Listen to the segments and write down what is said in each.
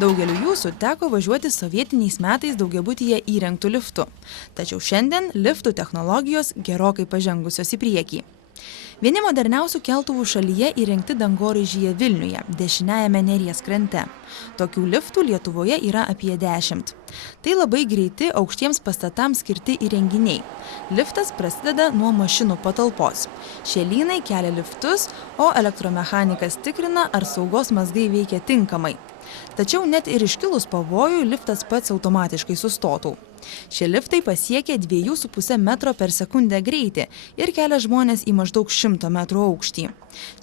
Daugeliu jūsų teko važiuoti sovietiniais metais daugiabutyje įrengtų liftu. Tačiau šiandien liftų technologijos gerokai pažengusios į priekį. Vieni moderniausių keltuvų šalyje įrengti dangoraižyje Vilniuje, dešiniajame Neries krante. Tokių liftų Lietuvoje yra apie 10. Tai labai greiti aukštiems pastatams skirti įrenginiai. Liftas prasideda nuo mašinų patalpos. Šie lynai kelia liftus, o elektromechanikas tikrina, ar saugos mazgai veikia tinkamai. Tačiau net ir iškilus pavojui liftas pats automatiškai sustotų. Šie liftai pasiekia 2,5 metro per sekundę greitį ir kelia žmones į maždaug 100 metrų aukštį.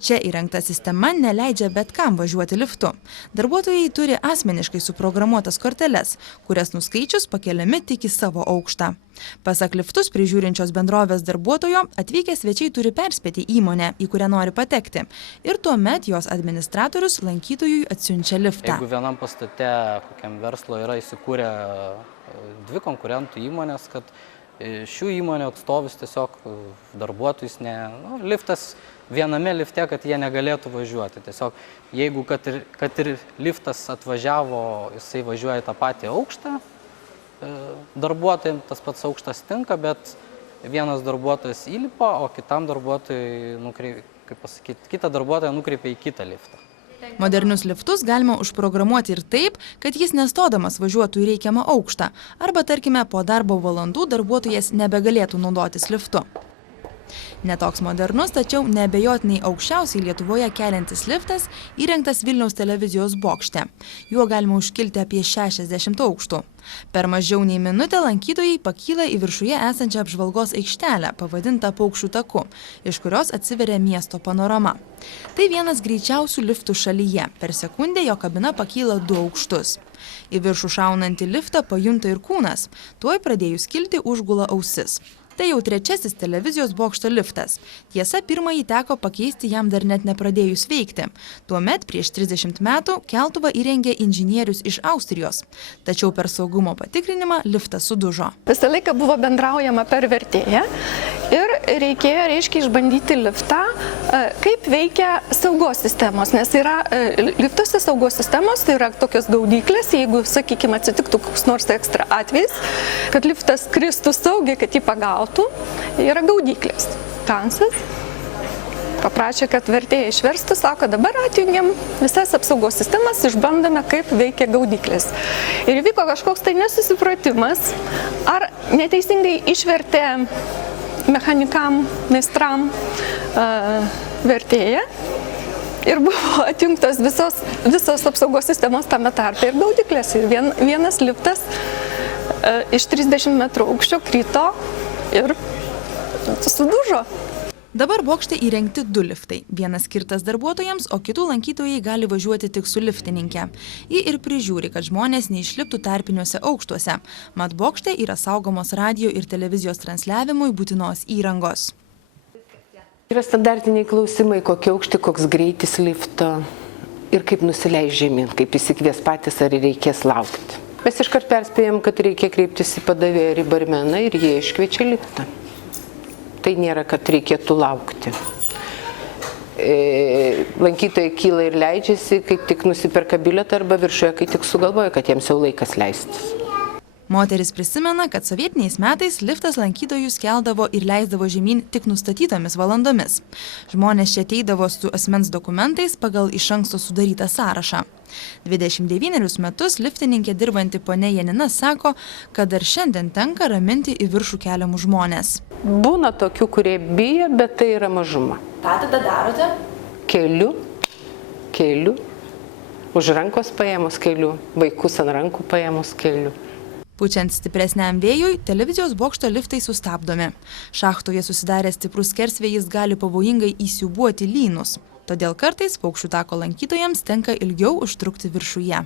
Čia įrengta sistema neleidžia bet kam važiuoti liftu. Darbuotojai turi asmeniškai suprogramuotas korteles, kurias nuskaičius pakeliami tik į savo aukštą. Pasak liftus prižiūrinčios bendrovės darbuotojo, atvykę svečiai turi perspėti įmonę, į kurią nori patekti, ir tuomet jos administratorius lankytojui atsiunčia liftą. Jeigu vienam pastate kokiam verslo yra įsikūrę 2 konkurentų įmonės, kad šių įmonių atstovus tiesiog darbuotojus liftas viename lifte, kad jie negalėtų važiuoti. Tiesiog jeigu kad ir liftas atvažiavo, jisai važiuoja tą patį aukštą, darbuotojams tas pats aukštas tinka, bet vienas darbuotojas įlipa, o kitam darbuotojui kitą darbuotoją nukreipia į kitą liftą. Modernius liftus galima užprogramuoti ir taip, kad jis nestodamas važiuotų į reikiamą aukštą, arba tarkime po darbo valandų darbuotojas nebegalėtų naudotis liftu. Netoks modernus, tačiau neabejotinai aukščiausiai Lietuvoje keliantis liftas įrengtas Vilniaus televizijos bokšte. Juo galima užkilti apie 60 aukštų. Per mažiau nei minutę lankytojai pakyla į viršuje esančią apžvalgos aikštelę, pavadintą Paukščių taku, iš kurios atsiveria miesto panorama. Tai vienas greičiausių liftų šalyje. Per sekundę jo kabina pakyla 2 aukštus. Į viršų šaunantį liftą pajunta ir kūnas. Tuoj pradėjus kilti užgula ausis. Tai jau 3. televizijos bokšto liftas. Tiesa, pirmąjį teko pakeisti jam dar net nepradėjus veikti. Tuomet prieš 30 metų keltuvą įrengė inžinierius iš Austrijos. Tačiau per saugumo patikrinimą liftas sudužo. Visą laiką buvo bendraujama per vertėją ir reikėjo, išbandyti liftą, kaip veikia saugos sistemos. Nes yra liftuose saugos sistemos, tai yra tokios gaudyklės, jeigu, sakykime, atsitiktų koks nors ekstra atvejis, kad liftas kristų saugiai, kad jį pagautų. Yra gaudyklės. Kansas paprašė, kad vertėjai išverstų, sako, dabar atjungiam visas apsaugos sistemas, išbandome, kaip veikia gaudyklės. Ir įvyko kažkoks tai nesusipratimas, ar neteisingai išvertė mechanikam, meistram vertėją ir buvo atjungtos visos apsaugos sistemos tame tarpe ir gaudyklės. Ir vienas liftas iš 30 metrų aukščio krito ir sudužo. Dabar bokšte įrengti 2 liftai. Vienas skirtas darbuotojams, o kitų lankytojai gali važiuoti tik su liftininkė. Ji ir prižiūri, kad žmonės neišliptų tarpiniuose aukštuose. Mat bokšte yra saugomos radio ir televizijos transliavimui būtinos įrangos. Yra standartiniai klausimai, kokie aukšti, koks greitis lifto ir kaip nusileis žemyn, kaip įsikvies patys, ar reikės laukti. Mes iškart perspėjom, kad reikia kreiptis į padavėją ir į barmeną ir jie iškviečia liftą. Tai nėra, kad reikėtų laukti. Lankytojai kyla ir leidžiasi, kaip tik nusiperka bilietą arba viršuje, kai tik sugalvoja, kad jiems jau laikas leistis. Moteris prisimena, kad sovietiniais metais liftas lankytojus keldavo ir leisdavo žemyn tik nustatytomis valandomis. Žmonės čia ateidavo su asmens dokumentais pagal iš anksto sudarytą sąrašą. 29 metus liftininkė dirbanti ponia Janina sako, kad dar šiandien tenka raminti į viršų keliamus žmonės. Būna tokių, kurie bijo, bet tai yra mažuma. Ką tada darote? Keliu. Už rankos paėmus keliu, vaikus ant rankų paėmus keliu. Pučiant stipresniam vėjui, televizijos bokšto liftai sustabdomi. Šachtoje susidaręs stiprus skersvėjis gali pavojingai įsiūbuoti lynus. Todėl kartais Paukščių tako lankytojams tenka ilgiau užtrukti viršuje.